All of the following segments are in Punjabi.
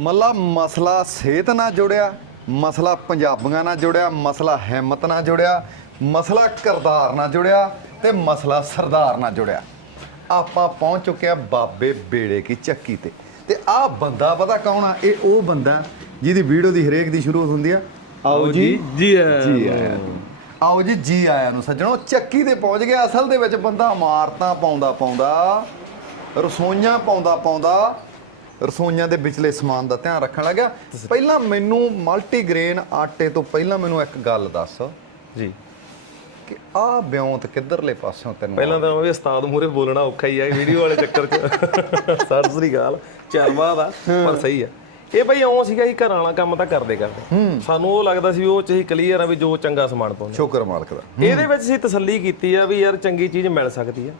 ਮੱਲਾ ਮਸਲਾ ਸਿਹਤ ਨਾਲ ਜੁੜਿਆ ਮਸਲਾ ਪੰਜਾਬੀਆਂ ਨਾਲ ਜੁੜਿਆ ਮਸਲਾ ਹਿੰਮਤ ਨਾਲ ਜੁੜਿਆ ਮਸਲਾ ਕਰਤਾਰ ਨਾਲ ਜੁੜਿਆ ਤੇ ਮਸਲਾ ਸਰਦਾਰ ਨਾਲ ਜੁੜਿਆ। ਆਪਾਂ ਪਹੁੰਚ ਚੁੱਕੇ ਆ ਬਾਬੇ ਬੇੜੇ ਕੀ ਚੱਕੀ ਤੇ। ਤੇ ਆਹ ਬੰਦਾ ਪਤਾ ਕੌਣ ਆ? ਇਹ ਉਹ ਬੰਦਾ ਜਿਹਦੀ ਵੀਡੀਓ ਦੀ ਹਰੇਕ ਦੀ ਸ਼ੁਰੂ ਹੁੰਦੀ ਆ। ਆਓ ਜੀ। ਜੀ ਆਇਆਂ। ਆਓ ਜੀ ਜੀ ਆਇਆਂ ਨੂੰ। ਸੱਜਣੋ ਚੱਕੀ ਤੇ ਪਹੁੰਚ ਗਿਆ। ਅਸਲ ਦੇ ਵਿੱਚ ਬੰਦਾ ਇਮਾਰਤਾਂ ਪਾਉਂਦਾ ਪਾਉਂਦਾ ਰਸੋਈਆਂ ਪਾਉਂਦਾ ਪਾਉਂਦਾ ਰਸੋਈਆਂ ਦੇ ਵਿਚਲੇ ਸਮਾਨ ਦਾ ਧਿਆਨ ਰੱਖਣ ਲੱਗਾ ਪਹਿਲਾਂ ਮੈਨੂੰ ਮਲਟੀਗ੍ਰੇਨ ਆਟੇ ਤੋਂ ਪਹਿਲਾਂ ਮੈਨੂੰ ਇੱਕ ਗੱਲ ਦੱਸ। ਜੀ। ਕਿ ਆਹ ਬਿਉਂਤ ਕਿੱਧਰਲੇ ਪਾਸਿਓਂ ਤੈਨੂੰ ਪਹਿਲਾਂ ਤਾਂ ਉਹ ਵੀ ਉਸਤਾਦ ਮੂਰੇ ਬੋਲਣਾ ਔਖਾ ਹੀ ਆ ਵੀਡੀਓ ਵਾਲੇ ਚੱਕਰ 'ਚ। ਸਤਿ ਸ੍ਰੀ ਅਕਾਲ ਚਰਵਾ ਦਾ ਪਰ ਸਹੀ ਆ। ਇਹ ਬਈ ਇਉਂ ਸੀਗਾ ਜੀ ਘਰਾਂ ਵਾਲਾ ਕੰਮ ਤਾਂ ਕਰਦੇ ਕਰਦੇ। ਸਾਨੂੰ ਉਹ ਲੱਗਦਾ ਸੀ ਉਹ ਚ ਹੀ ਕਲੀਅਰ ਆ ਵੀ ਜੋ ਚੰਗਾ ਸਮਾਨ ਪਾਉਂਦੇ। ਸ਼ੁਕਰ ਮਾਲਕ ਦਾ। ਇਹਦੇ ਵਿੱਚ ਅਸੀਂ ਤਸੱਲੀ ਕੀਤੀ ਆ ਵੀ ਯਾਰ ਚੰਗੀ ਚੀਜ਼ ਮਿਲ ਸਕਦੀ ਆ।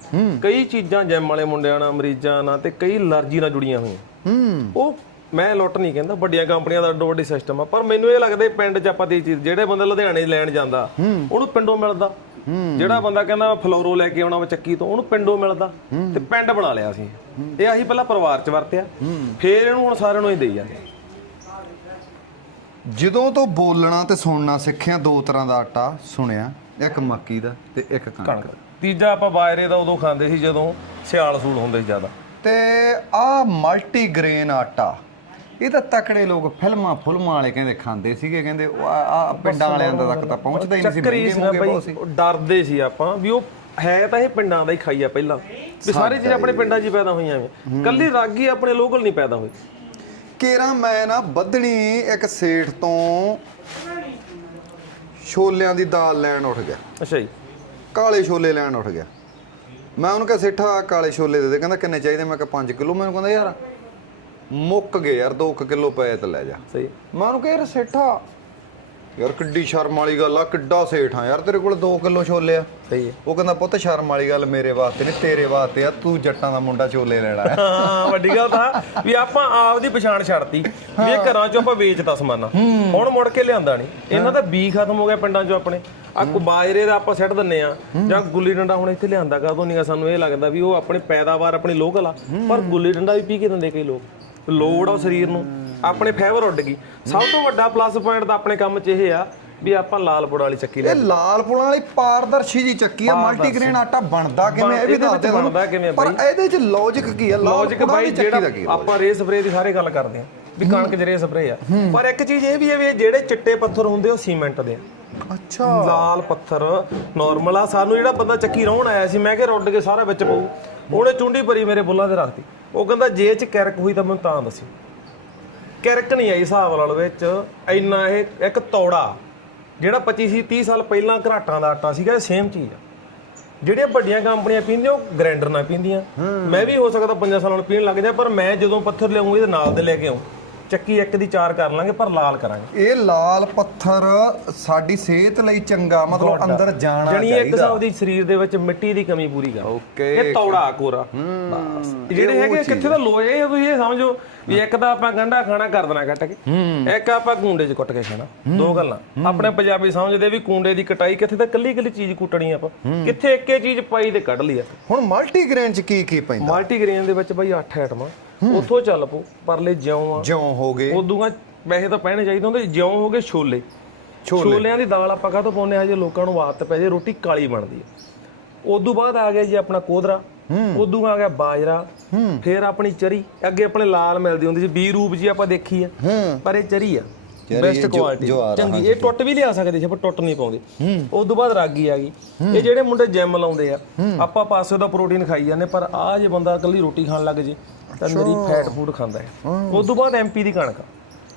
ਕਈ ਚੀਜ਼ਾਂ ਜਿਮ ਵਾਲੇ ਮੁੰਡਿਆਂ ਨਾਲ ਮਰੀਜ਼ਾਂ ਨਾਲ ਤੇ ਕਈ ਅਲਰਜੀ ਨਾਲ ਜੁੜੀਆਂ ਹੋਈਆਂ। ਹੂੰ ਉਹ ਮੈਂ ਲੁੱਟ ਨਹੀਂ ਕਹਿੰਦਾ ਵੱਡੀਆਂ ਕੰਪਨੀਆਂ ਦਾ ਅੱਡੋ ਵੱਡੀ ਸਿਸਟਮ ਆ। ਪਰ ਮੈਨੂੰ ਇਹ ਲੱਗਦਾ ਪਿੰਡ 'ਚ ਆਪਾਂ ਦੀ ਚੀਜ਼ ਜਿਹੜੇ ਬੰਦੇ ਲੁਧਿਆਣੇ ਲੈਣ ਜਾਂਦਾ ਉਹਨੂੰ ਪਿੰਡੋਂ ਮਿਲਦਾ। ਜਿਹੜਾ ਬੰਦਾ ਕਹਿੰਦਾ ਫਲੋਰੋ ਲੈ ਕੇ ਆਉਣਾ ਵਾ ਚੱਕੀ ਤੋਂ ਉਹਨੂੰ ਪਿੰਡੋਂ ਮਿਲਦਾ। ਤੇ ਪਿੰਡ ਬਣਾ ਲਿਆ ਸੀ ਇਹ ਅਸੀਂ ਪਹਿਲਾਂ ਪਰਿਵਾਰ 'ਚ ਵਰਤਿਆ। ਫੇਰ ਇਹਨੂੰ ਹੁਣ ਸਾਰਿਆਂ ਨੂੰ ਹੀ ਦੇਈ ਜਾਂਦੇ ਜਦੋਂ ਤੋਂ ਬੋਲਣਾ ਤੇ ਸੁਣਨਾ ਸਿੱਖਿਆ ਦੋ ਤਰ੍ਹਾਂ ਦਾ ਆਟਾ ਸੁਣਿਆ ਇੱਕ ਮੱਕੀ ਦਾ ਤੇ ਇੱਕ ਕਣਕ ਦਾ। ਤੀਜਾ ਆਪਾਂ ਬਾਜਰੇ ਦਾ ਉਦੋਂ ਖਾਂਦੇ ਸੀ ਜਦੋਂ ਸਿਆਲ ਸੂਲ ਹੁੰਦੇ ਸੀ ਜ਼ਿਆਦਾ। ਤੇ ਆ ਮਲਟੀਗ੍ਰੇਨ ਆਟਾ। ਇਹ ਤਾਂ ਤਕੜੇ ਲੋਕ ਫਿਲਮਾਂ ਫੁਲਮਾਂ ਵਾਲੇ ਕਹਿੰਦੇ ਖਾਂਦੇ ਸੀਗੇ ਕਹਿੰਦੇ ਆ ਪਿੰਡਾਂ ਵਾਲਿਆਂ ਦਾ ਤੱਕ ਤਾਂ ਪਹੁੰਚਦਾ ਹੀ ਨਹੀਂ ਸੀ ਮੂੰਗੇ ਬਹੁਤ ਸੀ। ਡਰਦੇ ਸੀ ਆਪਾਂ ਵੀ ਉਹ ਹੈ ਤਾਂ ਇਹ ਪਿੰਡਾਂ ਦਾ ਹੀ ਖਾਈਆ ਪਹਿਲਾਂ। ਵੀ ਸਾਰੇ ਚੀਜ਼ ਆਪਣੇ ਪਿੰਡਾਂ 'ਚ ਹੀ ਪੈਦਾ ਹੋਈਆਂ ਐ ਕੱਲੀ ਰਾਗੀ ਆਪਣੇ ਲੋਕਲ ਨਹੀਂ ਪੈਦਾ ਹੋਈ। ਕੇਰਾ ਮੈਂ ਨਾ ਬੱਧਣੀ ਇੱਕ ਸੇਠ ਤੋਂ ਛੋਲਿਆਂ ਦੀ ਦਾਲ ਲੈਣ ਉੱਠ ਗਿਆ। ਅੱਛਾ ਜੀ। ਕਾਲੇ ਛੋਲੇ ਲੈਣ ਉੱਠ ਗਿਆ। ਮੈਂ ਉਹਨੂੰ ਕਿਹਾ ਸੇਠਾ ਕਾਲੇ ਛੋਲੇ ਦੇ ਦੇ। ਕਹਿੰਦਾ ਕਿੰਨੇ ਚਾਹੀਦੇ? ਮੈਂ ਕਿਹਾ 5 ਕਿਲੋ। ਮੈਨੂੰ ਕਹਿੰਦਾ ਯਾਰ ਮੁੱਕ ਗਏ ਯਾਰ 2 ਕਿਲੋ ਪਏ ਤੇ ਲੈ ਜਾ। ਸਹੀ। ਮੈਂ ਉਹਨੂੰ ਕਿਹਾ ਯਾਰ ਸੇਠਾ ਯਾਰ ਕਿੱਡੀ ਸ਼ਰਮ ਵਾਲੀ ਗੱਲ ਆ ਕਿੱਡਾ ਸੇਠ ਆ ਯਾਰ ਤੇਰੇ ਕੋਲ 2 ਕਿਲੋ ਛੋਲੇ ਆ। ਸਹੀ ਹੈ ਉਹ ਕਹਿੰਦਾ ਪੁੱਤ ਸ਼ਰਮ ਵਾਲੀ ਗੱਲ ਮੇਰੇ ਵਾਸਤੇ ਨਹੀਂ ਤੇਰੇ ਵਾਸਤੇ ਆ ਤੂੰ ਜੱਟਾਂ ਦਾ ਮੁੰਡਾ ਛੋਲੇ ਲੈਣਾ ਹੈ। ਹਾਂ ਵੱਡੀ ਗੱਲ ਤਾਂ ਵੀ ਆਪਾਂ ਆਪ ਦੀ ਪਛਾਣ ਛੱਡਤੀ। ਵੀ ਇਹ ਘਰਾਂ 'ਚੋਂ ਆਪਾਂ ਵੇਚਤਾ ਸਮਾਨਾ। ਹੁਣ ਮੁੜ ਕੇ ਲਿਆਂਦਾ ਨਹੀਂ। ਇਹਨਾਂ ਦਾ ਬੀ ਖਤਮ ਹੋ ਗਿਆ ਪਿੰਡਾਂ 'ਚੋਂ ਆਪਣੇ। ਆ ਬਾਜਰੇ ਦਾ ਆਪਾਂ ਸਿੱਟ ਦਿੰਨੇ ਆ। ਜਾਂ ਗੁੱਲੀ ਡੰਡਾ ਹੁਣ ਇੱਥੇ ਲਿਆਂਦਾ ਕਦੋਂ ਨਹੀਂਗਾ ਸਾਨੂੰ ਇਹ ਲੱਗਦਾ ਵੀ ਉਹ ਆਪਣੀ ਪੈਦਾਵਾਰ ਆਪਣੀ ਲੋਕਲ ਆ। ਪਰ ਗੁੱਲੀ ਡੰਡਾ ਵੀ ਪੀ ਕੇ ਦਿੰਦੇ ਕਈ ਲੋਕ। ਲੋੜ ਆ ਉਹ ਸਰੀਰ ਨੂੰ। ਆਪਣੇ ਫਾਈਬਰ ਉੱਡ ਗਈ। ਸਭ ਤੋਂ ਵੱਡਾ ਪਲੱਸ ਪੁਆਇੰਟ ਤਾਂ ਆਪਣੇ ਕੰਮ 'ਚ ਇਹ ਆ ਵੀ ਆਪਾਂ ਲਾਲ ਪੁੜ ਵਾਲੀ ਚੱਕੀ ਲੈ ਇਹ ਲਾਲ ਪੁਲਾਂ ਵਾਲੀ ਪਾਰਦਰਸ਼ੀ ਜੀ ਚੱਕੀ ਆ ਮਲਟੀਗ੍ਰੇਨ ਆਟਾ ਬਣਦਾ ਕਿਵੇਂ ਇਹ ਵੀ ਇਹਦੇ ਦੱਸ ਵਿੱਚ ਦੇ ਸਾਨੂੰ। ਬਣਦਾ ਕਿਵੇਂ ਪਰ ਇਹਦੇ ਚ ਲੌਜੀਕ ਕੀ ਆ? ਲੌਜਿਕ ਬਾਈ ਜਿਹੜਾ ਆਪਾਂ ਰੇ ਸਪਰੇ ਦੀ ਸਾਰੇ ਗੱਲ ਕਰਦੇ ਆ ਵੀ ਕਣਕ ਰੇ ਸਪਰੇ ਆ। ਪਰ ਇੱਕ ਚੀਜ਼ ਇਹ ਵੀ ਹੈ ਵੀ ਇਹ ਜਿਹੜੇ ਚਿੱਟੇ ਪੱਥਰ ਹੁੰਦੇ ਉਹ ਸੀਮੈਂਟ ਦੇ ਆ। ਅੱਛਾ। ਲਾਲ ਪੱਥਰ ਨਾਰਮਲ ਆ। ਸਾਨੂੰ ਜਿਹੜਾ ਬੰਦਾ ਚੱਕੀ ਰੋਣ ਆਇਆ ਸੀ ਮੈਂ ਕਿਹਾ ਰੁੱਡ ਕੇ ਸਾਰਾ ਵਿੱਚ ਪਊ। ਉਹਨੇ ਚੁੰਡੀ ਭਰੀ ਮੇਰੇ ਬੁੱਲਾਂ ਤੇ ਰੱਖਤੀ। ਉਹ ਕਹਿੰਦਾ ਜੇ ਚ ਕਿਰਕ ਹੋਈ ਤਾਂ ਮੈਨੂੰ ਤਾਂ ਦੱਸੀ। ਕਿਰਕ ਨਹੀਂ ਆਈ ਹਿਸਾਬ ਨਾਲ ਵਿੱਚ ਇੰਨਾ ਇਹ ਇੱਕ ਤੌੜਾ ਜਿਹੜਾ 25 ਸੀ 30 ਸਾਲ ਪਹਿਲਾਂ ਘਰਾਟਾਂ ਦਾ ਆਟਾ ਸੀਗਾ ਇਹ ਸੇਮ ਚੀਜ਼ ਆ। ਜਿਹੜੀਆਂ ਵੱਡੀਆਂ ਕੰਪਨੀਆਂ ਪੀਂਦੀਆਂ ਉਹ ਗ੍ਰਾਈਂਡਰ ਨਾਲ ਪੀਂਦੀਆਂ। ਮੈਂ ਵੀ ਹੋ ਸਕਦਾ 5 ਸਾਲਾਂ ਨੂੰ ਪੀਣ ਲੱਗ ਜਾ ਪਰ ਮੈਂ ਜਦੋਂ ਪੱਥਰ ਲਿਆਉਂਗਾ ਇਹਦੇ ਨਾਲ ਦੇ ਲੈ ਕੇ ਆਉਂ ਚੱਕੀ ਇੱਕ ਦੀ ਚਾਰ ਕਰ ਲਾਂਗੇ ਪਰ ਲਾਲ ਕਰਾਂਗੇ। ਇਹ ਲਾਲ ਪੱਥਰ ਸਾਡੀ ਸਿਹਤ ਲਈ ਚੰਗਾ ਮਤਲਬ ਅੰਦਰ ਜਾਣਾ ਜਣੀ ਇੱਕ ਹਿਸਾਬ ਦੀ ਸਰੀਰ ਦੇ ਵਿੱਚ ਮਿੱਟੀ ਦੀ ਕਮੀ ਪੂਰੀ ਕਰ। ਓਕੇ। ਇਹ ਤੌੜਾ ਕੋਰਾ ਬਸ। ਜਿਹੜੇ ਹੈਗੇ ਕਿੱਥੇ ਦਾ ਲੋਏ ਇਹ ਤੁਸੀਂ ਇਹ ਸਮਝੋ ਵੀ ਇੱਕ ਤਾਂ ਆਪਾਂ ਗੰਢਾ ਖਾਣਾ ਕਰ ਦੇਣਾ ਕੱਟ ਕੇ। ਇੱਕ ਆਪਾਂ ਕੁੰਡੇ 'ਚ ਕੁੱਟ ਕੇ ਖਾਣਾ। ਦੋ ਗੱਲਾਂ। ਆਪਣੇ ਪੰਜਾਬੀ ਸਮਝਦੇ ਵੀ ਕੁੰਡੇ ਦੀ ਕਟਾਈ ਕਿੱਥੇ ਤਾਂ ਕੱਲੀ ਕੱਲੀ ਚੀਜ਼ ਕੁੱਟਣੀ ਆਪਾਂ। ਕਿੱਥੇ ਇੱਕੇ ਚੀਜ਼ ਪਾਈ ਤੇ ਕੱਢ ਲਈ ਆ। ਹੁਣ ਮਲਟੀਗ੍ਰੇਨ ਚ ਕੀ ਕੀ ਪੈਂਦਾ? ਮਲਟੀਗ੍ਰੇਨ ਦੇ ਵਿੱਚ ਬਈ 8 ਆਈਟਮਾਂ ਉੱਥੋਂ ਚੱਲ ਪੋ ਪਰਲੇ ਜਿਉਂ ਆ। ਜਿਉਂ ਹੋ ਗਏ। ਉਦੋਂ ਵੈਸੇ ਤਾਂ ਪਹਿਣੇ ਚਾਹੀਦੇ ਹੁੰਦੇ ਜਿਉਂ ਹੋ ਗਏ ਛੋਲੇ। ਛੋਲਿਆਂ ਦੀ ਦਾਲ ਆਪਾਂ ਕਾਹਤੋਂ ਪਾਉਂਦੇ ਆ ਜੇ ਲੋਕਾਂ ਨੂੰ ਆਦਤ ਪੈ ਜੇ ਰੋਟੀ ਕਾਲੀ ਬਣਦੀ ਹੈ ਉਦੋਂ ਬਾਅਦ ਆ ਗਿਆ ਜੀ ਆਪਣਾ ਕੋਦਰਾ। ਉਦੋਂ ਆ ਗਿਆ ਬਾਜਰਾ। ਫਿਰ ਆਪਣੀ ਚਰੀ। ਅੱਗੇ ਆਪਣੇ ਲਾਲ ਮਿਲਦੀ ਹੁੰਦੀ ਸੀ ਬੀ ਰੂਪ ਜੀ ਆਪਾਂ ਦੇਖੀ ਆ। ਪਰ ਇਹ ਚਰੀ ਆ ਬੈਸਟ ਕੁਆਲਿਟੀ ਚੰਗੀ। ਇਹ ਟੁੱਟ ਵੀ ਲਿਆ ਸਕਦੇ ਸੀ ਪਰ ਟੁੱਟ ਨਹੀਂ ਪਾਉਂਦੇ। ਉਦੋਂ ਬਾਅਦ ਰਾਗੀ ਆ ਗਈ। ਇਹ ਜਿਹੜੇ ਮੁੰਡੇ ਜਿਮ ਲਾਉਂਦੇ ਆ ਆਪਾਂ ਪਾਸੇ ਦਾ ਪ੍ਰੋਟੀਨ ਖਾਈ ਜਾਂਦੇ ਪਰ ਆ ਜੇ ਬੰਦਾ ਇਕੱਲੀ ਰੋਟੀ ਖਾਣ ਲੱਗ ਜੇ ਤਾਂ ਮੇਰੀ ਫੈਟ ਫੂਡ ਖਾਂਦਾ ਹੈ। ਉਦੋਂ ਬਾਅਦ ਐਮਪੀ ਦੀ ਕਣਕ ਆ।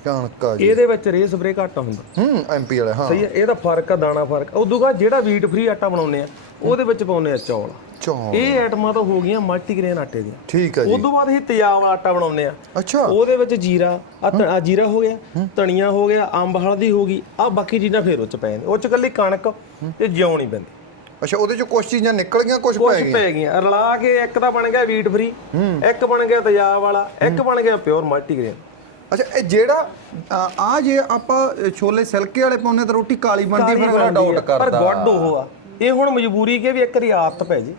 ਕਣਕਾ ਜੀ। ਇਹਦੇ ਵਿੱਚ ਰੇ ਸਪਰੇ ਘੱਟ ਹੁੰਦਾ। ਹੂੰ ਐਮਪੀ ਵਾਲੇ ਹਾਂ। ਸਹੀ ਹੈ ਇਹਦਾ ਫ਼ਰਕ ਆ ਦਾਣਾ ਫ਼ਰਕ। ਉਦੋਂ ਬਾਅਦ ਜਿਹੜਾ ਵੀਟ ਫ੍ਰੀ ਆਟਾ ਬਣਾਉਂਦੇ ਆ ਉਹਦੇ ਵਿੱਚ ਪਾਉਂਦੇ ਆ ਚੌਲ। ਚੌਲ। ਇਹ ਆਈਟਮਾਂ ਤਾਂ ਹੋ ਗਈਆਂ ਮਲਟੀਗ੍ਰੇਨ ਆਟੇ ਦੀਆਂ। ਠੀਕ ਹੈ ਜੀ। ਉਦੋਂ ਬਾਅਦ ਅਸੀਂ ਤੇਜ਼ਾਬ ਵਾਲਾ ਆਟਾ ਬਣਾਉਂਦੇ ਆ। ਅੱਛਾ। ਉਹਦੇ ਵਿੱਚ ਜੀਰਾ ਆ ਜੀਰਾ ਹੋ ਗਿਆ ਧਨੀਆ ਹੋ ਗਿਆ ਅੰਬ ਹਲਦੀ ਹੋ ਗਈ। ਆ ਬਾਕੀ ਚੀਜ਼ਾਂ ਫੇਰ ਉਹ ਚ ਪੈ ਜਾਂਦੀਆਂ। ਉਹ ਚ ਕੱਲੀ ਕਣਕ ਤੇ ਜਿਉਂ ਨਹੀਂ ਪੈਂਦੀ। ਅੱਛਾ ਉਹਦੇ ਚ ਕੁਝ ਚੀਜ਼ਾਂ ਨਿਕਲ ਗਈਆਂ ਕੁਝ ਕੁਝ ਪੈ ਗਈਆਂ? ਪੈ ਗਈਆਂ। ਰਲਾ ਕੇ ਇੱਕ ਤਾਂ ਬਣ ਗਿਆ ਵੀਟ ਫ੍ਰੀ ਇੱਕ ਬਣ ਗਿਆ ਤੇਜ਼ਾਬ ਵਾਲਾ ਇੱਕ ਬਣ ਗਿਆ ਪਿਓਰ ਮਲਟੀਗ੍ਰੇਨ ਅੱਛਾ ਇਹ ਜਿਹੜਾ ਆ ਜੇ ਆਪਾਂ ਛੋਲੇ ਸਿਲਕੇ ਵਾਲੇ ਪਾਉਨੇ ਤਾਂ ਰੋਟੀ ਕਾਲੀ ਬਣਦੀ ਫਿਰ ਉਹਦਾ ਡਾਊਟ ਪਰ ਕਰਦਾ। ਗੁੱਡ ਉਹ ਆ। ਇਹ ਹੁਣ ਮਜਬੂਰੀ ਕਿ ਵੀ ਇੱਕ ਵਾਰੀ ਆਦਤ ਪੈ ਜੇ।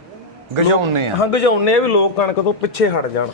ਗਜਾਉਨੇ ਆ। ਹਾਂ ਗਜਾਉਨੇ ਵੀ ਲੋਕ ਕਣਕ ਤੋਂ ਪਿੱਛੇ ਹਟ ਜਾਣ।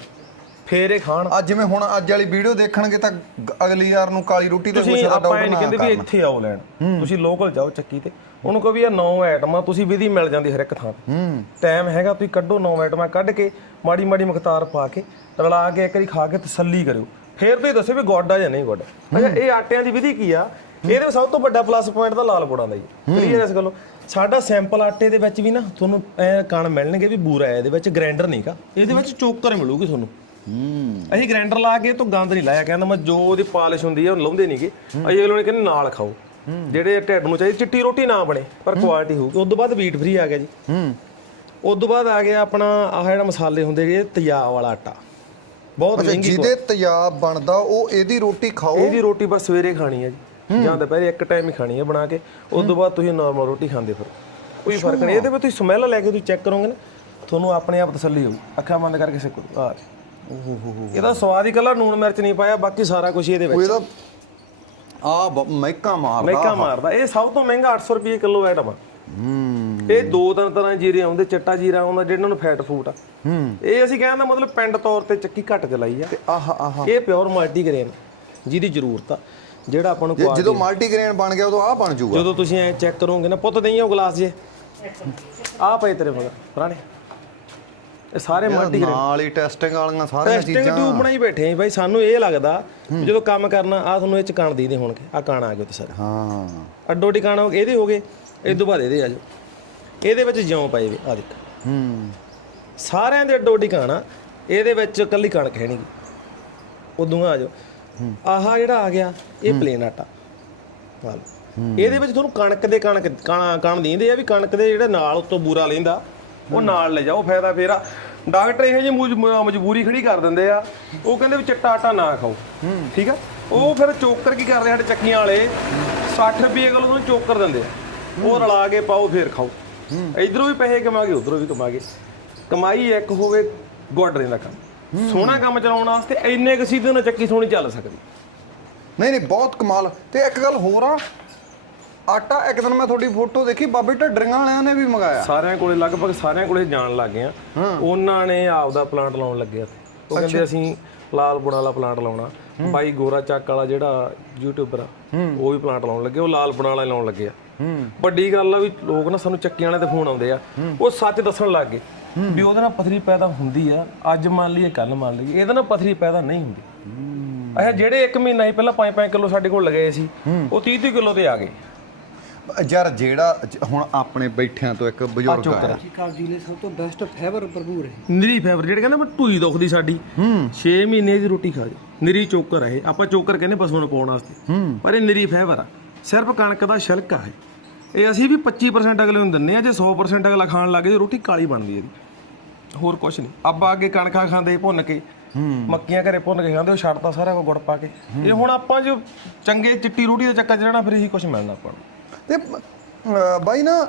ਫੇਰ ਇਹ ਖਾਣ। ਅੱਜ ਜਿਵੇਂ ਹੁਣ ਅੱਜ ਵਾਲੀ ਵੀਡੀਓ ਦੇਖਣਗੇ ਤਾਂ ਗ- ਅਗਲੀ ਯਾਰ ਨੂੰ ਕਾਲੀ ਰੋਟੀ ਤੇ ਤੁਸੀਂ ਕੁਛ ਦਾ ਆਪਾਂ ਡਾਊਟ ਇਹ ਨਾ ਨਹੀਂ ਕਹਿੰਦੇ ਵੀ ਇੱਥੇ ਆਓ ਲੈਣ। ਤੁਸੀਂ ਲੋਕਲ ਜਾਓ ਚੱਕੀ ਤੇ। ਉਹਨੂੰ ਕਹੋ ਵੀ ਇਹ 9 ਆਈਟਮਾਂ ਤੁਸੀਂ ਵਿਧੀ ਮਿਲ ਜਾਂਦੀ ਹਰ ਇੱਕ ਥਾਂ ਤੇ। ਹੂੰ। ਟਾਈਮ ਹੈਗਾ ਤੁਸੀਂ ਕੱਢੋ 9 ਆਈਟਮਾਂ ਕੱਢ ਕੇ ਮਾੜੀ ਮਾੜੀ ਮਕਤਾਰ ਪਾ ਕੇ ਰਲਾ ਕੇ ਇੱਕ ਵਾਰੀ ਖਾ ਕੇ ਤਸੱਲੀ ਕਰਿਓ। ਫੇਰ ਤੁਸੀਂ ਦੱਸੋ ਵੀ ਗੋਡਾ ਜਾਂ ਨਹੀਂ ਗੋਡਾ। ਅੱਛਾ ਇਹ ਆਟਿਆਂ ਦੀ ਵਿਧੀ ਕੀ ਆ? ਇਹਦੇ ਵਿੱਚ ਸਭ ਤੋਂ ਵੱਡਾ ਪਲੱਸ ਪੁਆਇੰਟ ਤਾਂ ਲਾਲ ਬੋੜਾਂ ਦਾ ਹੀ ਕਲੀਅਰ ਇਸ ਗੱਲੋਂ? ਸਾਡਾ ਸੈਂਪਲ ਆਟੇ ਦੇ ਵਿੱਚ ਵੀ ਨਾ ਤੁਹਾਨੂੰ ਐ ਕਣ ਮਿਲਣਗੇ ਵੀ ਬੂਰਾ ਹੈ ਇਹਦੇ ਵਿੱਚ ਗ੍ਰਾਈਂਡਰ ਨਹੀਂਗਾ ਇਹਦੇ ਵਿੱਚ ਚੋਕਰ ਮਿਲੂਗੀ ਤੁਹਾਨੂੰ। ਹੂੰ। ਅਸੀਂ ਗ੍ਰਾਈਂਡਰ ਲਾ ਕੇ ਤੋਂ ਗੰਦ ਨਹੀਂ ਲਾਇਆ ਕਹਿੰਦਾ ਮੈਂ ਜੋ ਉਹਦੀ ਪਾਲਿਸ਼ ਹੁੰਦੀ ਹੈ ਉਹ ਲਾਉਂਦੇ ਨਹੀਂਗੇ ਅਸੀਂ ਅਗਲੇ ਨੇ ਕਹਿੰਦੇ ਨਾਲ ਖਾਓ। ਜਿਹੜੇ ਢਿੱਡ ਨੂੰ ਚਾਹੀਦੀ ਚਿੱਟੀ ਰੋਟੀ ਨਾ ਬਣੇ ਪਰ ਕੁਆਲਿਟੀ ਹੋਊਗੀ। ਉਸ ਤੋਂ ਬਾਅਦ ਵੀਟ ਫ੍ਰੀ ਆ ਗਿਆ ਜੀ। ਹੂੰ। ਉਸ ਤੋਂ ਬਾਅਦ ਆ ਗਿਆ ਆਪਣਾ ਆਹ ਜਿਹੜਾ ਮਸਾਲੇ ਹੁੰਦੇ ਜਿਹੜੇ ਤਿਆਬ ਵਾਲਾ ਆਟਾ। ਬਹੁਤ ਮਹਿੰਗੀ ਜਿਹਦੇ ਤਿਆਬ ਬਣਦਾ ਉਹ ਇਹਦੀ ਰੋਟੀ ਖਾਓ? ਇਹਦੀ ਰੋਟੀ ਬਸ ਸਵੇਰੇ ਖਾਣੀ ਹੈ ਜੀ। ਜਾਂ ਦੁਪਹਿਰੇ ਇੱਕ ਟਾਈਮ ਹੀ ਖਾਣੀ ਹੈ ਬਣਾ ਕੇ। ਉਸ ਤੋਂ ਬਾਅਦ ਤੁਸੀਂ ਨਾਰਮਲ ਰੋਟੀ ਖਾਂਦੇ ਫਿਰ। ਕੋਈ ਫ਼ਰਕ ਨਹੀਂ ਇਹਦੇ ਵਿੱਚ ਤੁਸੀਂ ਸਮੈਲ ਲੈ ਕੇ ਤੁਸੀਂ ਚੈੱਕ ਕਰੋਗੇ ਨਾ ਤੁਹਾਨੂੰ ਆਪਣੇ ਆਪ ਤਸੱਲੀ ਹੋਊ। ਅੱਖਾਂ ਬੰਦ ਕਰਕੇ ਸਿੱਖੋ ਆ ਓਹੋ ਹੋ ਹੋ ਇਹਦਾ ਸਵਾਦ ਹੀ ਕੱਲਾ ਨੂਣ ਮਿਰਚ ਨਹੀਂ ਪਾਇਆ ਬਾਕੀ ਸਾਰਾ ਕੁਝ ਇਹਦੇ ਉਹ ਵਿੱਚ ਇਹਦਾ ਆ ਮਹਿਕਾ ਮਾਰਦਾ ਮਹਿਕਾ ਮਾਰਦਾ। ਇਹ ਸਭ ਤੋਂ ਮਹਿੰਗਾ 800 ਰੁਪਏ ਕਿਲੋ ਆਈਟਮ ਆ। ਹੂੰ। ਇਹ ਦੋ ਤਿੰਨ ਤਰ੍ਹਾਂ ਜੀਰੇ ਆਉਂਦੇ ਚਿੱਟਾ ਜੀਰਾ ਆਉਂਦਾ ਜਿਹਨਾਂ ਨੂੰ ਫੈਟ ਫੂਡ ਆ। ਹੂੰ। ਇਹ ਅਸੀਂ ਕਹਿੰਦਾ ਮਤਲਬ ਪਿੰਡ ਤੌਰ ਤੇ ਚੱਕੀ ਘੱਟ ਚਲਾਈ ਆ। ਤੇ ਆਹ ਆਹ। ਇਹ ਪਿਓਰ ਮਲਟੀਗ੍ਰੇਨ ਜਿਹਦੀ ਜ਼ਰੂਰਤ ਆ ਜਿਹੜਾ ਆਪਾਂ ਨੂੰ ਜਦੋਂ ਮਲਟੀਗ੍ਰੇਨ ਬਣ ਗਿਆ ਉਦੋਂ ਆ ਬਣ ਜਾਊਗਾ ਜਦੋਂ ਤੁਸੀਂ ਐ ਚੈੱਕ ਕਰੋਗੇ ਨਾ ਪੁੱਤ ਦੇਈਓ ਗਲਾਸ ਜੇ। ਆ ਪਏ ਤੇਰੇ ਮਗਰ ਪੁਰਾਣੇ। ਇਹ ਸਾਰੇ ਮਲਟੀਗ੍ਰੇਨ ਨਾਲ ਹੀ ਟੈਸਟਿੰਗ ਵਾਲੀਆਂ ਸਾਰੀਆਂ ਟੈਸਟਿੰਗ ਚੀਜ਼ਾਂ। ਟਿਊਬ ਬਣਾਈ ਬੈਠੇ ਆਂ ਬਾਈ ਸਾਨੂੰ ਇਹ ਲੱਗਦਾ ਜਦੋਂ ਕੰਮ ਕਰਨਾ ਆ ਤੁਹਾਨੂੰ ਇਹ ਚ ਕਣ ਦੀਦੇ ਹੋਣਗੇ। ਆ ਕਣ ਆ ਗਏ ਤੇ ਸਾਰੇ। ਹਾਂ। ਅੱਡੋ ਟਿਕਾਣ ਹੋ ਗਏ ਇਹਦੇ ਹੋ ਗਏ ਇਸ ਤੋਂ ਬਾਅਦ ਇਹਦੇ ਆ ਜਾਓ। ਇਹਦੇ ਵਿੱਚ ਜਿਉਂ ਪਏ ਵੇ ਆ ਦੇਖ। ਹੂੰ। ਸਾਰਿਆਂ ਦੇ ਅੱਡੋ ਟਿਕਾਣ ਇਹਦੇ ਵਿੱਚ ਕੱਲੀ ਕਣਕ ਹੈ ਨਹੀਂਗੀ ਉਦੋਂ ਆ ਜਾਓ। ਆਹ ਜਿਹੜਾ ਆ ਗਿਆ ਇਹ ਪਲੇਨ ਆਟਾ। ਇਹਦੇ ਵਿੱਚ ਤੁਹਾਨੂੰ ਕਣਕ ਦੇ ਕਣਕ ਕਣ ਕਣ ਦਿੰਦੇ ਆ ਵੀ ਕਣਕ ਦੇ ਜਿਹੜੇ ਨਾਲ ਉੱਤੋਂ ਬੂਰਾ ਲੈਂਦਾ ਉਹ ਨਾਲ ਲੈ ਜਾਓ, ਫਾਇਦਾ ਫੇਰ ਆ। ਡਾਕਟਰ ਇਹੋ ਜਿਹੀ ਮੂਜ- ਮਜਬੂਰੀ ਖੜੀ ਕਰ ਦਿੰਦੇ ਆ। ਉਹ ਕਹਿੰਦੇ ਵੀ ਚਿੱਟਾ ਆਟਾ ਨਾ ਖਾਓ। ਠੀਕ ਆ? ਉਹ ਫਿਰ ਚੋਕਰ ਕੀ ਕਰਦੇ ਸਾਡੇ ਚੱਕੀਆਂ ਵਾਲੇ? 60 ਰੁਪਏ ਕਿਲੋ ਨੂੰ ਚੋਕਰ ਦਿੰਦੇ ਆ। ਉਹ ਰਲਾ ਕੇ ਪਾਓ, ਫੇਰ ਖਾਓ। ਇਧਰੋਂ ਵੀ ਪੈਸੇ ਕਮਾਗੇ, ਉਧਰੋਂ ਵੀ ਕਮਾਗੇ। ਕਮਾਈ ਇੱਕ ਹੋਵੇ ਗੋਡਰੇ ਦਾ ਕੰਮ। ਸੋਹਣਾ ਕੰਮ ਚਲਾਉਣ ਵਾਸਤੇ ਇੰਨੇ ਕੁ ਸਿੱਧੇ ਨਾਲ ਚੱਕੀ ਸੋਹਣੀ ਚੱਲ ਸਕਦੀ। ਨਹੀਂ ਨਹੀਂ, ਬਹੁਤ ਕਮਾਲ। ਤੇ ਇੱਕ ਗੱਲ ਹੋਰ ਆ ਆਟਾ ਇੱਕ ਦਿਨ ਮੈਂ ਤੁਹਾਡੀ ਫੋਟੋ ਦੇਖੀ ਬਾਬੇ ਢੱਡਰੀਆਂ ਵਾਲਿਆਂ ਨੇ ਵੀ ਮੰਗਾਇਆ। ਸਾਰਿਆਂ ਕੋਲੇ ਲਗਭਗ ਸਾਰਿਆਂ ਕੋਲੇ ਜਾਣ ਲੱਗ ਗਏ ਆ। ਉਹਨਾਂ ਨੇ ਆਪਦਾ ਪਲਾਂਟ ਲਾਉਣ ਲੱਗੇ ਆ। ਉਹ ਕਹਿੰਦੇ ਅਸੀਂ ਲਾਲ ਬੁਣਾ ਵਾਲਾ ਪਲਾਂਟ ਲਾਉਣਾ। ਬਾਈ ਗੋਰਾ ਚੱਕ ਵਾਲਾ ਜਿਹੜਾ ਯੂਟਿਊਬਰ ਆ ਉਹ ਵੀ ਪਲਾਂਟ ਲਾਉਣ ਲੱਗੇ ਉਹ ਲਾਲ ਬੁਣਾ ਵਾਲਾ ਲਾਉਣ ਲੱਗੇ ਆ। ਵੱਡੀ ਗੱਲ ਆ ਵੀ ਲੋਕ ਨਾ ਸਾਨੂੰ ਚੱਕੀਆਂ ਵਾਲੇ ਤੇ ਫੋਨ ਆਉਂਦੇ ਆ। ਉਹ ਸੱਚ ਦੱਸਣ ਲੱਗ ਗਏ ਵੀ ਉਹਦੇ ਨਾਲ ਪਥਰੀ ਪੈਦਾ ਹੁੰਦੀ ਆ। ਅੱਜ ਮੰਨ ਲਈਏ ਕੱਲ ਮੰਨ ਲਈਏ ਇਹਦੇ ਨਾਲ ਪਥਰੀ ਪੈਦਾ ਨਹੀਂ ਹੁੰਦੀ। ਅੱਛਾ ਜਿਹੜੇ 1 ਮਹੀਨਾ ਹੀ ਪਹਿਲਾਂ 5-5 ਕਿਲੋ ਸਾਡੇ ਕੋਲ ਲਗਾਏ ਸੀ ਉਹ 30-30 ਕਿਲੋ ਤੇ ਆ ਗਏ। ਯਾਰ ਜਿਹੜਾ ਜ- ਹੁਣ ਆਪਣੇ ਬੈਠਿਆਂ ਤੋਂ ਇੱਕ ਬਜ਼ੁਰਗ ਆ ਕਾਬਜੀ ਲਈ ਸਭ ਤੋਂ ਬੈਸਟ ਫਾਈਬਰ ਭਰਪੂਰ ਹੈ ਨਿਰੀ ਫਾਈਬਰ ਜਿਹੜੇ ਕਹਿੰਦੇ ਮੈਂ ਢੂਈ ਦੁਖਦੀ ਸਾਡੀ। 6 ਮਹੀਨੇ ਦੀ ਰੋਟੀ ਖਾ ਜਾ ਨਿਰੀ ਚੋਕਰ ਹੈ ਆਪਾਂ ਚੋਕਰ ਕਹਿੰਦੇ ਪਸ਼ੂ ਨੂੰ ਪਾਉਣ ਵਾਸਤੇ। ਪਰ ਇਹ ਨਿਰੀ ਫਾਈਬਰ ਆ। ਸਿਰਫ ਕਣਕ ਦਾ ਛਿਲਕਾ ਹੈ। ਇਹ ਅਸੀਂ ਵੀ 25% ਅਗਲੇ ਨੂੰ ਦਿੰਨੇ ਆ ਜੇ 100% ਅਗਲਾ ਖਾਣ ਲੱਗੇ ਜੇ ਰੋਟੀ ਕਾਲੀ ਬਣਦੀ ਹੈ ਇਹਦੀ ਹੋਰ ਕੁਛ ਨਹੀਂ। ਆਪਾਂ ਅੱਗੇ ਕਣਕਾਂ ਖਾਂਦੇ ਭੁੰਨ ਕੇ ਮੱਕੀਆਂ ਘਰੇ ਭੁੰਨ ਕੇ ਖਾਂਦੇ ਉਹ ਛੱਡਤਾ ਸਾਰਾ ਕੋ ਗੁੜ ਪਾ ਕੇ। ਇਹ ਹੁਣ ਆਪਾਂ ਜੋ ਚੰਗੇ ਚਿੱਟੀ ਰੋਟੀ ਦੇ ਚੱਕਰ ਚ ਰਹਿਣਾ ਫਿਰ ਇਹੀ ਕੁਛ ਮਿਲਣਾ ਆਪਾਂ ਨੂੰ। ਤੇ ਅ, ਬਾਈ ਨਾ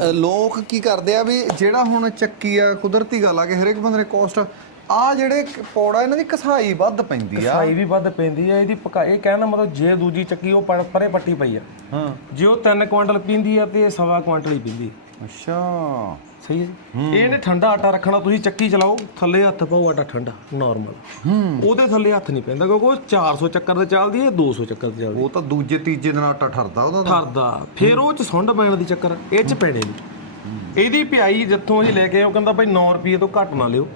ਅ, ਲੋਕ ਕੀ ਕਰਦੇ ਆ ਵੀ ਜਿਹੜਾ ਹੁਣ ਚੱਕੀ ਆ ਕੁਦਰਤੀ ਗੱਲ ਆ ਕਿ ਹਰੇਕ ਬੰਦੇ ਨੇ ਕੋਸਟ ਆ ਜਿਹੜੇ ਕ- ਪੌੜਾ ਇਹਨਾਂ ਦੀ ਕਸਾਈ ਵੱਧ ਪੈਂਦੀ ਆ। ਸਾਈ ਵੀ ਵੱਧ ਪੈਂਦੀ ਹੈ ਇਹਦੀ ਪਕਾ ਇਹ ਕਹਿਣ ਦਾ ਮਤਲਬ ਜੇ ਦੂਜੀ ਚੱਕੀ ਉਹ ਪਰ- ਪਰੇ ਪੱਟੀ ਪਈ ਆ। ਹਾਂ। ਜੇ ਉਹ 3 ਕੁਇੰਟਲ ਪੀਂਦੀ ਆ ਤੇ ਇਹ ਸਵਾ ਕੁਇੰਟਲ ਹੀ ਪੀਂਦੀ। ਅੱਛਾ। ਸਹੀ ਹੈ। ਜੀ ਇਹਨੇ ਠੰਡਾ ਆਟਾ ਰੱਖਣਾ ਤੁਸੀਂ ਚੱਕੀ ਚਲਾਓ। ਥੱਲੇ ਹੱਥ ਪਾਓ ਆਟਾ ਠੰਡਾ ਨਾਰਮਲ ਉਹਦੇ ਥੱਲੇ ਹੱਥ ਨਹੀਂ ਪੈਂਦਾ ਕਿਉਂਕਿ ਉਹ 400 ਚੱਕਰ ਤੇ ਚੱਲਦੀ ਹੈ 200 ਚੱਕਰ ਤੇ ਚੱਲਦੀ ਉਹ ਤਾਂ ਦੂਜੇ ਤੀਜੇ ਦਿਨ ਆਟਾ ਠਰਦਾ ਉਹਦਾ ਤਾਂ। ਠਰਦਾ। ਫਿਰ ਉਹ ਚ ਸੁੰਡ ਪੈਣ ਦੀ ਚੱਕਰ ਇਹ ਚ ਪੈਣੇ ਨਹੀਂ। ਇਹਦੀ ਪਿਆਈ ਜਿੱਥੋਂ ਅਸੀਂ ਲੈ ਕੇ ਆਏ ਉਹ ਕਹਿੰਦਾ ਭਾਈ 9 ਰੁਪਏ ਤੋਂ ਘੱਟ ਨਾ ਲਿਓ।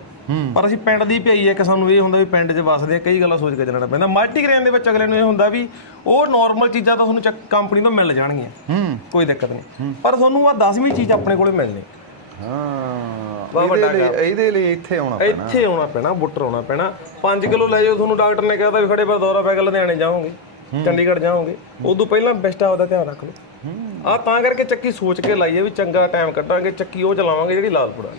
ਪਰ ਅਸੀਂ ਪਿੰਡ ਦੀ ਪਿਆਈ ਹੈ ਕਿ ਸਾਨੂੰ ਇਹ ਹੁੰਦਾ ਵੀ ਪਿੰਡ 'ਚ ਵਸਦੇ ਆ ਕਈ ਗੱਲਾਂ ਸੋਚ ਕੇ ਚੱਲਣਾ ਪੈਂਦਾ। ਮਲਟੀਗ੍ਰੇਨ ਦੇ ਵਿੱਚ ਅਗਲੇ ਨੂੰ ਇਹ ਹੁੰਦਾ ਵੀ ਉਹ ਨਾਰਮਲ ਚੀਜ਼ਾਂ ਤਾਂ ਤੁਹਾਨੂੰ ਕੰਪਨੀ ਤੋਂ ਮਿਲ ਜਾਣਗੀਆਂ। ਕੋਈ ਦਿੱਕਤ ਨਹੀਂ। ਪਰ ਤੁਹਾਨੂੰ ਆ 10ਵੀਂ ਚੀਜ਼ ਆਪਣੇ ਕੋਲੇ ਮਿਲਣੀ। ਹਾਂ ਇਹਦੇ ਲਈ ਇਹਦੇ ਲਈ ਇੱਥੇ ਆਉਣਾ ਪੈਣਾ। ਇੱਥੇ ਆਉਣਾ ਪੈਣਾ ਬੁੱਟਰ ਆਉਣਾ ਪੈਣਾ। 5 ਕਿਲੋ ਲੈ ਜਾਓ ਤੁਹਾਨੂੰ ਡਾਕਟਰ ਨੇ ਕਹਿਤਾ ਵੀ ਖੜੇ ਪਰ ਦੌਰਾ ਪੈ ਕੇ ਲੁਧਿਆਣੇ ਜਾਓਗੇ ਚੰਡੀਗੜ੍ਹ ਜਾਓਗੇ। ਉਦੋਂ ਪਹਿਲਾਂ ਬੈਸਟ ਆਪਦਾ ਧਿਆਨ ਰੱਖ ਲਓ। ਆ ਤਾਂ ਕਰਕੇ ਚੱਕੀ ਸੋਚ ਕੇ ਲਾਈਏ ਵੀ ਚੰਗਾ ਟਾਈਮ ਕੱਢਾਂਗੇ ਚੱਕੀ ਉਹ ਚਲਾਵਾਂਗੇ ਜਿਹੜੀ ਲਾਲਪੁਰਾ।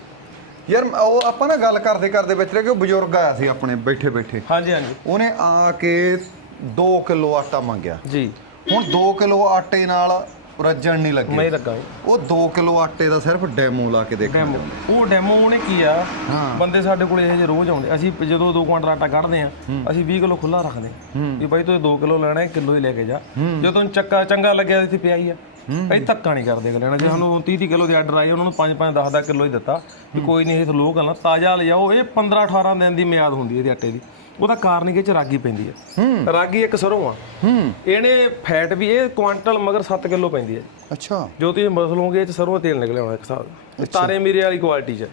ਯਾਰ ਉਹ ਆਪਾਂ ਨਾ ਗੱਲ ਕਰਦੇ ਕਰਦੇ ਵਿੱਚ ਰਹਿ ਗਏ ਉਹ ਬਜ਼ੁਰਗ ਆਇਆ ਸੀ ਆਪਣੇ ਬੈਠੇ ਬੈਠੇ। ਹਾਂਜੀ ਹਾਂਜੀ। ਉਹਨੇ ਆ ਕੇ 2 ਕਿਲੋ ਆਟਾ ਮੰਗਿਆ। ਜੀ। ਹੁਣ 2 ਕਿਲੋ ਆਟੇ ਨਾਲ ਰੱਜਣ ਨਹੀਂ ਲੱਗੇ। ਮੈਂ ਹੀ ਲੱਗਾ ਉਹ 2 ਕਿਲੋ ਆਟੇ ਦਾ ਸਿਰਫ ਡੈਮੋ ਲਾ ਕੇ ਦੇਖ ਡੈਮੋ। ਉਹ ਡੈਮੋ ਉਹਨੇ ਕੀ ਆ? ਬੰਦੇ ਸਾਡੇ ਕੋਲ ਇਹ ਜਿਹੇ ਰੋਜ਼ ਆਉਂਦੇ। ਅਸੀਂ ਜਦੋਂ 2 ਕੁਆਂਟਲ ਆਟਾ ਕੱਢਦੇ ਆ ਅਸੀਂ 20 ਕਿਲੋ ਖੁੱਲਾ ਰੱਖਦੇ ਆ ਵੀ ਬਾਈ ਤੂੰ 2 ਕਿਲੋ ਲੈਣਾ ਹੈ ਕਿਲੋ ਹੀ ਲੈ ਕੇ ਜਾ। ਜਦੋਂ ਤੈਨੂੰ ਚੱਕਾ ਚੰਗਾ ਲੱਗਿਆ ਇੱਥੇ ਪਿਆ ਹੀ ਆ। ਅਸੀਂ ਧੱਕਾ ਨਹੀਂ ਕਰਦੇ ਅਗਲੇ ਨਾਲ। ਜੇ ਸਾਨੂੰ 30 30 ਕਿਲੋ ਦੇ ਆਰਡਰ ਆਏ ਉਹਨਾਂ ਨੂੰ 5 5 10 10 ਕਿਲੋ ਹੀ ਦਿੱਤਾ। ਵੀ ਕੋਈ ਨਹੀਂ ਇਹ ਲੋਕ ਨਾ ਤਾਜ਼ਾ ਲਿਜਾਓ। ਇਹ 15 18 ਦਿਨ ਦੀ ਮਿਆਦ ਹੁੰਦੀ ਹੈ ਇਹਦੇ ਆਟੇ ਦੀ। ਉਹਦਾ ਕਾਰਨ ਇਹ ਚ ਰਾਗੀ ਪੈਂਦੀ ਹੈ। ਰਾਗੀ ਇੱਕ ਸਰੋਂ ਆ। ਹੂੰ। ਇਹਨੇ ਫੈਟ ਵੀ ਇਹ ਕੁਆਂਟਲ ਮਗਰ 7 ਕਿਲੋ ਪੈਂਦੀ ਹੈ। ਅੱਛਾ। ਜੋ ਤੁਸੀਂ ਮਸਲੋਗੇ ਇਹ ਚ ਸਰੋਂ ਦਾ ਤੇਲ ਨਿਕਲਿਆ ਹੋਣਾ ਇੱਕ ਇਹ ਤਾਰੇ ਮੀਰੇ ਵਾਲੀ ਕੁਆਲਿਟੀ ਚ।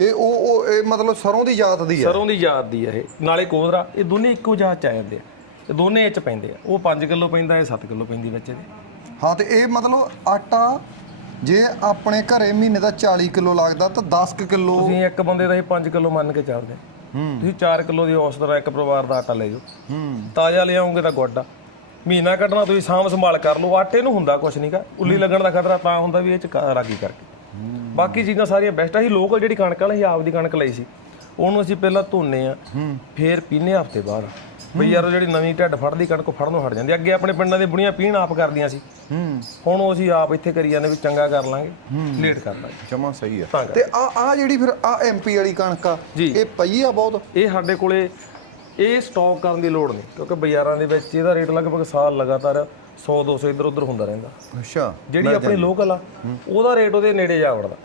ਇਹ ਉਹ ਉਹ ਇਹ ਮਤਲਬ ਸਰੋਂ ਦੀ ਜਾਤ ਦੀ ਹੈ? ਸਰੋਂ ਦੀ ਜਾਤ ਦੀ ਹੈ ਇਹ। ਨਾਲੇ ਕੋਦਰਾ ਇਹ ਦੋਨੇ ਇੱਕੋ ਜਾਤ ਚ ਆ ਜਾਂਦੇ ਆ। ਇਹ ਦੋਨੇ ਇਹ ਚ ਪੈਂਦੇ ਆ। ਉਹ 5 ਕਿਲੋ ਪੈਂਦਾ ਇਹ 7 ਕਿਲੋ ਪੈਂਦੀ ਵਿੱਚ ਇਹਦੇ। ਹਾਂ ਤੇ ਇਹ ਮਤਲਬ ਆਟਾ ਜੇ ਆਪਣੇ ਘਰੇ ਮਹੀਨੇ ਦਾ 40 ਕਿਲੋ ਲੱਗਦਾ ਤਾਂ 10 ਕੁ ਕਿਲੋ ਤੁਸੀਂ ਇੱਕ ਬੰਦੇ ਦਾ ਹੀ 5 ਕਿਲੋ ਮੰਨ ਕੇ ਚੱਲਦੇ ਤੁਸੀਂ 4 ਕਿਲੋ ਦੀ ਔਸਤ ਨਾਲ ਇੱਕ ਪਰਿਵਾਰ ਦਾ ਆਟਾ ਲੈ ਜਾਓ। ਹੂੰ। ਤਾਜ਼ਾ ਲਿਆਉਂਗੇ ਤਾਂ ਗੋਡਾ ਮਹੀਨਾ ਕੱਢਣਾ ਤੁਸੀਂ ਸਾਂਭ ਸੰਭਾਲ ਕਰ ਲਓ ਆਟੇ ਨੂੰ ਹੁੰਦਾ ਕੁਛ ਨਹੀਂਗਾ ਉੱਲੀ ਲੱਗਣ ਦਾ ਖਤਰਾ ਤਾਂ ਹੁੰਦਾ ਵੀ ਇਹ ਚ ਰਾਗੀ ਕਰਕੇ। ਬਾਕੀ ਚੀਜ਼ਾਂ ਸਾਰੀਆਂ ਬੈਸਟ ਆ। ਹੀ ਲੋਕਲ ਜਿਹੜੀ ਕਣਕ ਵਾਲੀ ਆਪ ਦੀ ਕਣਕ ਲਈ ਸੀ। ਉਹਨੂੰ ਅਸੀਂ ਪਹਿਲਾਂ ਧੋਨੇ ਆ ਫੇਰ ਪੀਨੇ ਹਫ਼ਤੇ ਬਾਅਦ। ਬਈ ਯਾਰ ਉਹ ਜਿਹੜੀ ਨਵੀਂ ਢੱਡ ਫੜਦੀ ਕਣਕ ਉਹ ਫੜਨੋਂ ਹਟ ਜਾਂਦੀ। ਅੱਗੇ ਆਪਣੇ ਪਿੰਡਾਂ ਦੇ ਬੁੜੀਆਂ ਪੀਣ ਆਪ ਕਰਦੀਆਂ ਸੀ। ਹੂੰ। ਹੁਣ ਉਹ ਅਸੀਂ ਆਪ ਇੱਥੇ ਕਰੀ ਜਾਂਦੇ ਵੀ ਚੰਗਾ ਕਰ ਲਾਂਗੇ ਲੇਟ ਕਰ ਲਾਂਗੇ। ਜਮਾ ਸਹੀ ਹੈ ਤਾਂ ਤੇ ਆ ਆ ਜਿਹੜੀ ਫਿਰ ਆ ਐਮਪੀ ਵਾਲੀ ਕਣਕ ਆ ਜੀ। ਇਹ ਪਈ ਆ ਬਹੁਤ? ਇਹ ਸਾਡੇ ਕੋਲੇ ਇਹ ਸਟਾਕ ਕਰਨ ਦੀ ਲੋੜ ਨਹੀਂ ਕਿਉਂਕਿ ਬਾਜ਼ਾਰਾਂ ਦੇ ਵਿੱਚ ਇਹਦਾ ਰੇਟ ਲਗਭਗ ਸਾਲ ਲਗਾਤਾਰ 100 200 ਇੱਧਰ ਉੱਧਰ ਹੁੰਦਾ ਰਹਿੰਦਾ। ਅੱਛਾ। ਜਿਹੜੀ ਆਪਣੀ ਲੋਕਲ ਆ ਉਹਦਾ ਰੇਟ ਉਹਦੇ ਨੇੜੇ ਜਾ ਵੜਦਾ।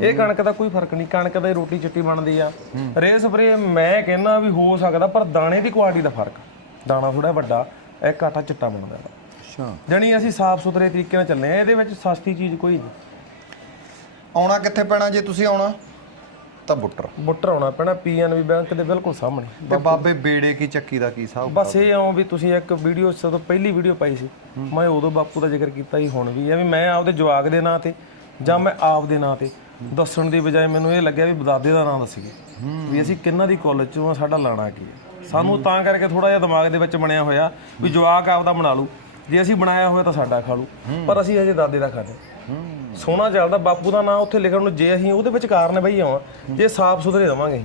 ਇਹ ਕਣਕ ਦਾ ਕੋਈ ਫ਼ਰਕ ਨਹੀਂ ਕਣਕ ਦਾ ਰੋਟੀ ਚਿੱਟੀ ਬਣਦੀ ਆ। ਰੇ ਸਪਰੇ ਮੈਂ ਕਹਿੰਦਾ ਵੀ ਹੋ ਸਕਦਾ ਪਰ ਦਾਣੇ ਦੀ ਕੁਆਲਿਟੀ ਦਾ ਫ਼ਰਕ ਦਾਣਾ ਥੋੜਾ ਵੱਡਾ ਇੱਕ ਆਟਾ ਚਿੱਟਾ ਬਣਦਾ ਅੱਛਾ। ਜਾਣੀ ਅਸੀਂ ਸਾਫ਼ ਸੁਥਰੇ ਤਰੀਕੇ ਨਾਲ ਚੱਲੇ ਆ ਇਹਦੇ ਵਿੱਚ ਸਸਤੀ ਚੀਜ਼ ਕੋਈ ਨਹੀਂ। ਆਉਣਾ ਕਿੱਥੇ ਪੈਣਾ ਜੇ ਤੁਸੀਂ ਆਉਣਾ? ਤਾਂ ਬੁੱਟਰ। ਬੁੱਟਰ ਆਉਣਾ ਪੈਣਾ ਪੀਐਨਬੀ ਬੈਂਕ ਦੇ ਬਿਲਕੁਲ ਸਾਹਮਣੇ। ਤੇ ਬਾਬੇ ਬੇੜੇ ਕੀ ਚੱਕੀ ਦਾ ਕੀ ਹਿਸਾਬ ਬਸ ਇਹ ਆਉਂ ਵੀ ਤੁਸੀਂ ਇੱਕ ਵੀਡੀਓ ਜਦੋਂ ਪਹਿਲੀ ਵੀਡੀਓ ਪਾਈ ਸੀ ਮੈਂ ਉਦੋਂ ਬਾਪੂ ਦਾ ਜ਼ਿਕਰ ਕੀਤਾ ਸੀ ਹੁਣ ਵੀ ਐ ਵੀ ਮੈਂ ਆਪਦੇ ਜਵਾਕ ਦੇ ਨਾਂ ਤੇ ਜਾਂ ਮੈਂ ਆਪ ਦੇ ਨਾਂ ਤੇ ਦੱਸਣ ਦੀ ਬਜਾਏ ਮੈਨੂੰ ਇਹ ਲੱਗਿਆ ਵੀ ਬਦਾਦੇ ਦਾ ਨਾਂ ਦੱਸੀਏ। ਵੀ ਅਸੀਂ ਕਿੰਨਾਂ ਦੀ ਕਾਲਜ ਚੋਂ ਆ ਸਾਡਾ ਲਾਣਾ ਕੀ ਹੈ ਸਾਨੂੰ ਤਾਂ ਕਰਕੇ ਥੋੜਾ ਜਿਹਾ ਦਿਮਾਗ ਦੇ ਵਿੱਚ ਬਣਿਆ ਹੋਇਆ ਵੀ ਜਵਾਕ ਆਪਦਾ ਬਣਾ ਲੂ ਜੇ ਅਸੀਂ ਬਣਾਇਆ ਹੋਇਆ ਤਾਂ ਸਾਡਾ ਖਾ ਲੂ ਪਰ ਅਸੀਂ ਅਜੇ ਦਾਦੇ ਦਾ ਖਾਦੇ। ਸੋਹਣਾ ਚੱਲਦਾ ਬਾਪੂ ਦਾ ਨਾਂ ਉੱਥੇ ਲਿਖਣ ਨੂੰ ਜੇ ਅਸੀਂ ਉਹਦੇ ਵਿੱਚ ਕਾਰਨ ਬਈ ਆਵਾਂ ਜੇ ਸਾਫ਼ ਸੁਥਰੇ ਰਵਾਂਗੇ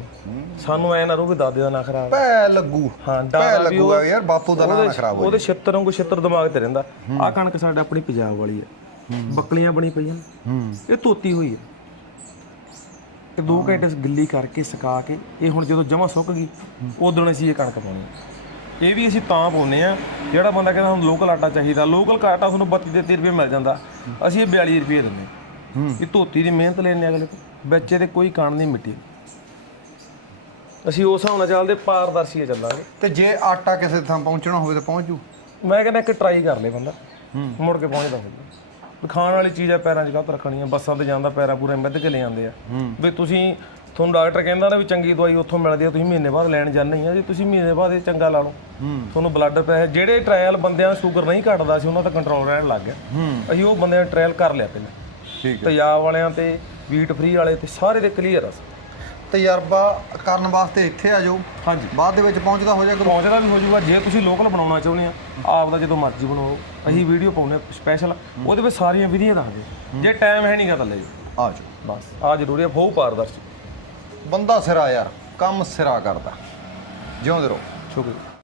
ਸਾਨੂੰ ਐ ਨਾ ਰਹੂ ਵੀ ਦਾਦੇ ਦਾ ਨਾਂ ਖਰਾਬ ਪੈ ਲੱਗੂ। ਹਾਂ ਪੈ ਲੱਗੂਗਾ ਯਾਰ ਬਾਪੂ ਦਾ ਨਾਂ ਖਰਾਬ ਹੋ ਉਹਦੇ ਛਿੱਤਰ ਵਾਂਗੂ ਛਿੱਤਰ ਦਿਮਾਗ ਤੇ ਰਹਿੰਦਾ। ਆਹ ਕਣਕ ਸਾਡੇ ਆਪਣੀ ਪੰਜਾਬ ਵਾਲੀ ਹੈ ਬੱਕਲੀਆਂ ਬਣੀ ਪਈਆਂ ਇਹ ਧੋਤੀ ਹੋਈ ਹੈ ਇਹ 2 ਘੰਟੇ ਗਿੱਲੀ ਕਰਕੇ ਸੁਕਾ ਕੇ ਇਹ ਹੁਣ ਜਦੋਂ ਜਮਾ ਸੁੱਕ ਗਈ ਉਦੋਂ ਅਸੀਂ ਇਹ ਕਣਕ ਪਾਉਣੀ ਹੈ। ਇਹ ਵੀ ਅਸੀਂ ਤਾਂ ਪਾਉਨੇ ਆ ਜਿਹੜਾ ਬੰਦਾ ਕਹਿੰਦਾ ਹੁਣ ਲੋਕਲ ਆਟਾ ਚਾਹੀਦਾ ਲੋਕਲ ਆਟਾ ਤੁਹਾਨੂੰ 32 ਦੇ 30 ਰੁਪਏ ਮਿਲ ਜਾਂਦਾ ਅਸੀਂ ਇਹ 42 ਰੁਪਏ ਦਿੰਦੇ ਹਾਂ। ਇਹ ਧੋਤੀ ਦੀ ਮਿਹਨਤ ਲੈਣੇ ਅਗਲੇ ਤੋਂ ਵਿੱਚ ਇਹਦੇ ਕੋਈ ਕਣ ਨਹੀਂ ਮਿੱਟੀ ਅਸੀਂ ਉਸ ਹਿਸਾਬ ਨਾਲ ਚੱਲਦੇ ਪਾਰਦਰਸ਼ੀ ਚੱਲਾਂਗੇ। ਤੇ ਜੇ ਆਟਾ ਕਿਸੇ ਥਾਂ ਪਹੁੰਚਣਾ ਹੋਵੇ ਤਾਂ ਪਹੁੰਚ ਜੂ। ਮੈਂ ਕਹਿੰਦਾ ਇੱਕ ਟਰਾਈ ਕਰ ਲੈ ਬੰਦਾ ਮੁੜ ਕੇ ਪਹੁੰਚਦਾ ਹੁੰਦਾ ਵੀ ਖਾਣ ਵਾਲੀ ਚੀਜ਼ ਆ ਪੈਰਾਂ 'ਚ ਗੱਤ ਰੱਖਣੀ ਆ ਬੱਸਾਂ ਤੇ ਜਾਂਦਾ ਪੈਰਾਂ ਪੂਰੇ ਮਿੱਧ ਕੇ ਲੈ ਜਾਂਦੇ ਆ। ਵੀ ਤੁਸੀਂ ਤੁਹਾਨੂੰ ਡਾਕਟਰ ਕਹਿੰਦਾ ਨਾ ਵੀ ਚੰਗੀ ਦਵਾਈ ਉੱਥੋਂ ਮਿਲਦੀ ਆ ਤੁਸੀਂ ਮਹੀਨੇ ਬਾਅਦ ਲੈਣ ਜਾਂਦੇ ਹੀ ਆ ਜੇ ਤੁਸੀਂ ਮਹੀਨੇ ਬਾਅਦ ਇਹ ਚੰਗਾ ਲਾ ਲਓ। ਤੁਹਾਨੂੰ ਬਲੱਡ ਪ੍ਰੈਸ਼ਰ ਜਿਹੜੇ ਟ੍ਰਾਇਲ ਬੰਦਿਆਂ ਨੂੰ ਸ਼ੂਗਰ ਨਹੀਂ ਘਟਦਾ ਸੀ ਉਹਨਾਂ ਦਾ ਕੰਟਰੋਲ ਰਹਿਣ ਲੱਗ ਗਿਆ। ਅਸੀਂ ਉਹ ਬੰਦਿਆਂ ਨੇ ਟ੍ਰਾਇਲ ਕਰ ਲਿਆ ਪਹਿਲਾਂ। ਠੀਕ ਤੇਜ਼ਾਬ ਵਾਲਿਆਂ ਤੇ ਵੀਟ ਫ੍ਰੀ ਵਾਲੇ ਤੇ ਸਾਰੇ ਦੇ ਕਲੀਅਰ ਆ। ਤਜਰਬਾ ਕਰਨ ਵਾਸਤੇ ਇੱਥੇ ਆ ਜਾਓ। ਹਾਂਜੀ। ਬਾਅਦ ਦੇ ਵਿੱਚ ਪਹੁੰਚਦਾ ਹੋ ਜਾਏਗਾ ਪਹੁੰਚਦਾ ਵੀ ਹੋ ਜਾਊਗਾ ਜੇ ਤੁਸੀਂ ਲੋਕਲ ਬਣਾਉਣਾ ਚਾਹੁੰਦੇ ਆ ਆਪ ਦਾ ਜਦੋਂ ਮਰਜ਼ੀ ਬਣਾਓ। ਅਸੀਂ ਵੀਡੀਓ ਪਾਉਨੇ ਸਪੈਸ਼ਲ ਉਹਦੇ ਵਿੱਚ ਸਾਰੀਆਂ ਵਿਧੀਆਂ ਦੱਸਦੇ ਜੇ ਟਾਈਮ ਹੈ ਨਹੀਂਗਾ ਤਾਂ ਲੈ ਜਾਓ। ਆ ਜਾਓ। ਬਸ ਆ ਜ਼ਰੂਰੀ ਹੈ ਬਹੁਤ ਪਾਰਦਰਸ਼ੀ। ਬੰਦਾ ਸਿਰਾ ਯਾਰ ਕੰਮ ਸਿਰਾ ਕਰਦਾ। ਜਿਉਂਦੇ ਰਹੋ। ਸ਼ੁਕਰੀਆ।